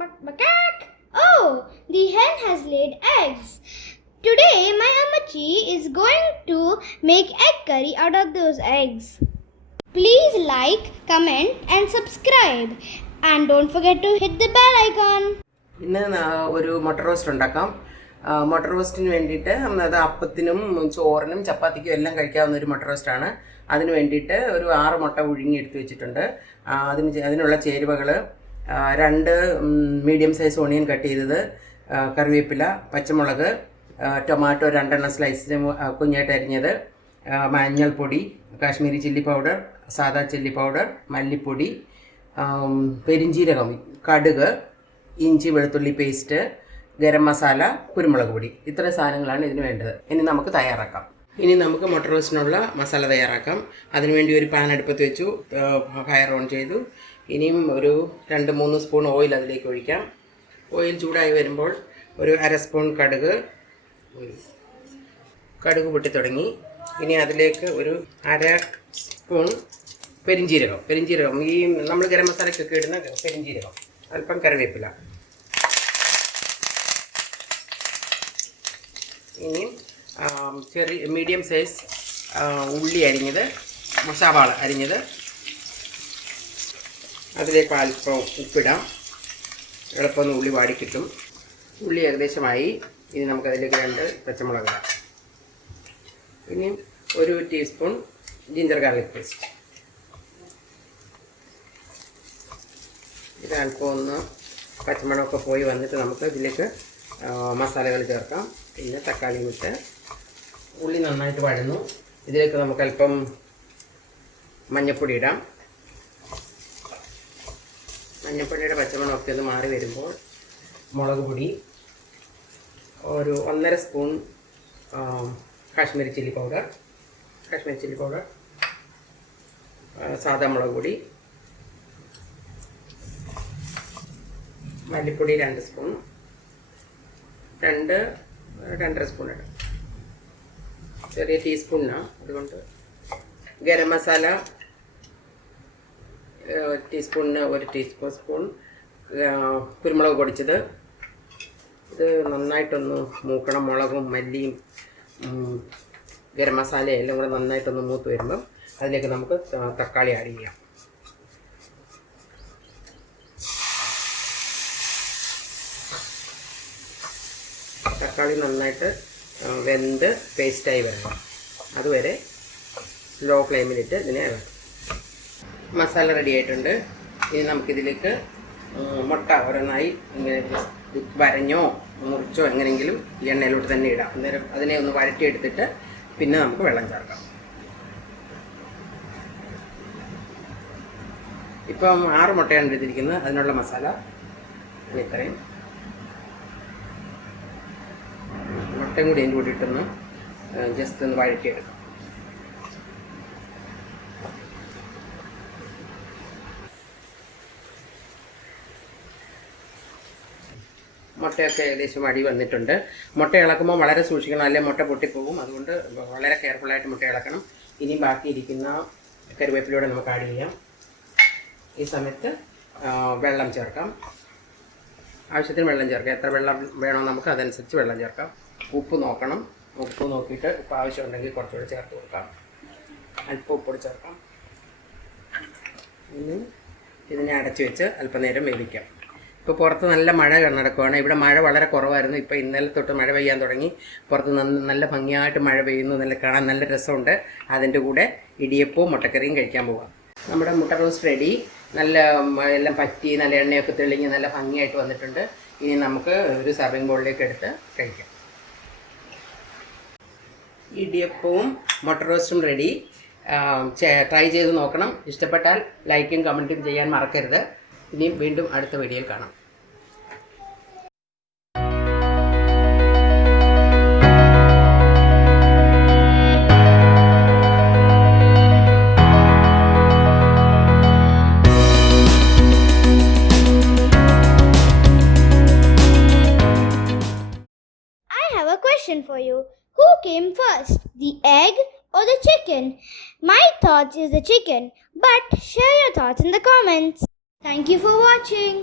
Macaque! Oh, the hen has laid eggs. Today, my Ammachi is going to make egg curry out of those eggs. Please like, comment and subscribe. And don't forget to hit the bell icon. ഇന്ന് ഒരു മുട്ട roast ഉണ്ടാക്കാം. മുട്ട റോസ്റ്റിന് വേണ്ടിയിട്ട് അത് അപ്പത്തിനും ചോറിനും ചപ്പാത്തിക്കും എല്ലാം കഴിക്കാവുന്ന ഒരു മുട്ട റോസ്റ്റാണ്. അതിന് വേണ്ടിയിട്ട് ഒരു 6 മുട്ട പുഴുങ്ങി എടുത്ത് വെച്ചിട്ടുണ്ട്. അതിനുള്ള ചേരുവകൾ 2 മീഡിയം സൈസ് ഓണിയൻ കട്ട് ചെയ്തത്, കറിവേപ്പില, പച്ചമുളക്, ടൊമാറ്റോ 2 എണ്ണം സ്ലൈസ് കുഞ്ഞായിട്ട് അരിഞ്ഞത്, മഞ്ഞൾപ്പൊടി, കാശ്മീരി ചില്ലി പൗഡർ, സാദാ ചില്ലി പൗഡർ, മല്ലിപ്പൊടി, പെരിഞ്ചീരകം, കടുക്, ഇഞ്ചി വെളുത്തുള്ളി പേസ്റ്റ്, ഗരം മസാല, കുരുമുളക് പൊടി. ഇത്ര സാധനങ്ങളാണ് ഇതിന് വേണ്ടത്. ഇനി നമുക്ക് തയ്യാറാക്കാം. ഇനി നമുക്ക് മുട്ട റോസ്റ്റിനുള്ള മസാല തയ്യാറാക്കാം. അതിനുവേണ്ടി ഒരു പാൻ അടുപ്പത്ത് വെച്ചു, ഫയർ ഓൺ ചെയ്തു. ഇനിയും ഒരു 2-3 സ്പൂൺ ഓയിൽ അതിലേക്ക് ഒഴിക്കാം. ഓയിൽ ചൂടായി വരുമ്പോൾ ഒരു 1/2 സ്പൂൺ കടുക് പൊട്ടി തുടങ്ങി. ഇനി അതിലേക്ക് ഒരു 1/2 സ്പൂൺ പെരിഞ്ചീരകം, ഈ നമ്മൾ ഗരം മസാലയ്ക്കൊക്കെ ഇടുന്ന പെരിഞ്ചീരകം, അല്പം കറിവേപ്പില. ഇനി മീഡിയം സൈസ് ഉള്ളി അരിഞ്ഞത്, സവാള അരിഞ്ഞത്, അതിലേക്ക് അല്പം ഉപ്പിടാം. എളുപ്പം ഉള്ളി വാടിക്കിട്ടും. ഉള്ളി ഏകദേശമായി. ഇനി നമുക്കതിലേക്ക് 2 പച്ചമുളക് ഇടാം. ഇനി ഒരു ടീസ്പൂൺ ജിഞ്ചർ ഗാർലിക് പേസ്റ്റ്. ഇത് അല്പം ഒന്ന് പച്ചമുളകൊക്കെ പോയി വന്നിട്ട് നമുക്ക് ഇതിലേക്ക് മസാലകൾ ചേർക്കാം. പിന്നെ തക്കാളി ഇട്ട് ഉള്ളി നന്നായിട്ട് വഴന്നു. ഇതിലേക്ക് നമുക്ക് അല്പം മഞ്ഞൾപ്പൊടി ഇടാം. മഞ്ഞൾപ്പൊടിയുടെ പച്ചമണമൊക്കെ ഒന്ന് മാറി വരുമ്പോൾ മുളക് പൊടി, ഒരു 1.5 സ്പൂൺ കാശ്മീരി ചില്ലി പൗഡർ, സാദാ മുളക് പൊടി, മല്ലിപ്പൊടി 2 സ്പൂൺ, 2-2.5 സ്പൂൺ ഇടാം. ചെറിയ ടീസ്പൂണിനാണ്, അതുകൊണ്ട് ഗരം മസാല ടീസ്പൂണിന് 1 ടീസ്പൂൺ, കുരുമുളക് പൊടിച്ചത്. ഇത് നന്നായിട്ടൊന്ന് മൂക്കണം. മുളകും മല്ലിയും ഗരം മസാലയും എല്ലാം കൂടെ നന്നായിട്ടൊന്ന് മൂത്ത് വരുമ്പം അതിലേക്ക് നമുക്ക് തക്കാളി ആഡ് ചെയ്യാം. തക്കാളി നന്നായിട്ട് വെന്ത് പേസ്റ്റായി വരണം. അതുവരെ ലോ ഫ്ലെയിമിലിട്ട് ഇതിനെ മസാല റെഡി ആയിട്ടുണ്ട്. ഇനി നമുക്കിതിലേക്ക് മുട്ട ഒരെണ്ണമായി ഇങ്ങനെ വരഞ്ഞോ മുറിച്ചോ എങ്ങനെയെങ്കിലും ഈ എണ്ണയിലോട്ട് തന്നെ ഇടാം. അന്നേരം അതിനെ ഒന്ന് വഴറ്റിയെടുത്തിട്ട് പിന്നെ നമുക്ക് വെള്ളം ചേർക്കാം. ഇപ്പം 6 മുട്ടയാണ് എടുത്തിരിക്കുന്നത്. അതിനുള്ള മസാല ഇത്രയും. മുട്ടയും കൂടി അതിൻ്റെ കൂടി ഇട്ടൊന്ന് ജസ്റ്റ് ഒന്ന് വഴറ്റിയെടുക്കാം. മുട്ടയൊക്കെ ഏകദേശം അടി വന്നിട്ടുണ്ട്. മുട്ട ഇളക്കുമ്പോൾ വളരെ സൂക്ഷിക്കണം, അല്ലെങ്കിൽ മുട്ട പൊട്ടിപ്പോകും. അതുകൊണ്ട് വളരെ കെയർഫുള്ളായിട്ട് മുട്ട ഇളക്കണം. ഇനി ബാക്കിയിരിക്കുന്ന കറിവേപ്പിലൂടെ നമുക്ക് ആഡ് ചെയ്യാം. ഈ സമയത്ത് വെള്ളം ചേർക്കാം. ആവശ്യത്തിന് വെള്ളം ചേർക്കാം. എത്ര വെള്ളം വേണോ നമുക്ക് അതനുസരിച്ച് വെള്ളം ചേർക്കാം. ഉപ്പ് നോക്കണം. ഉപ്പ് നോക്കിയിട്ട് ഉപ്പ് ആവശ്യമുണ്ടെങ്കിൽ കുറച്ചുകൂടി ചേർത്ത് കൊടുക്കാം. അല്പം ഉപ്പൊടി ചേർക്കാം. ഇനി ഇതിനെ അടച്ചു വെച്ച് അല്പനേരം വേവിക്കാം. ഇപ്പോൾ പുറത്ത് നല്ല മഴ നടക്കുകയാണ്. ഇവിടെ മഴ വളരെ കുറവായിരുന്നു. ഇപ്പോൾ ഇന്നലെ തൊട്ട് മഴ പെയ്യാൻ തുടങ്ങി. പുറത്ത് നല്ല ഭംഗിയായിട്ട് മഴ പെയ്യുന്നു. കാണാൻ നല്ല രസമുണ്ട്. അതിൻ്റെ കൂടെ ഇടിയപ്പവും മുട്ടക്കറിയും കഴിക്കാൻ പോകാം. നമ്മുടെ മുട്ട റോസ്റ്റ് റെഡി. നല്ല എല്ലാം പറ്റി നല്ല എണ്ണയൊക്കെ തെളിഞ്ഞ് നല്ല ഭംഗിയായിട്ട് വന്നിട്ടുണ്ട്. ഇനി നമുക്ക് ഒരു സർവിങ് ബോളിലേക്ക് എടുത്ത് കഴിക്കാം. ഇടിയപ്പവും മുട്ട റോസ്റ്റും റെഡി. ട്രൈ ചെയ്ത് നോക്കണം. ഇഷ്ടപ്പെട്ടാൽ ലൈക്കും കമൻറ്റും ചെയ്യാൻ മറക്കരുത്. ഇനിയും വീണ്ടും അടുത്ത വീഡിയോയിൽ കാണാം. I have a question for you. Who came first, the egg or the chicken? My thoughts is the chicken, but share your thoughts in the comments. Thank you for watching.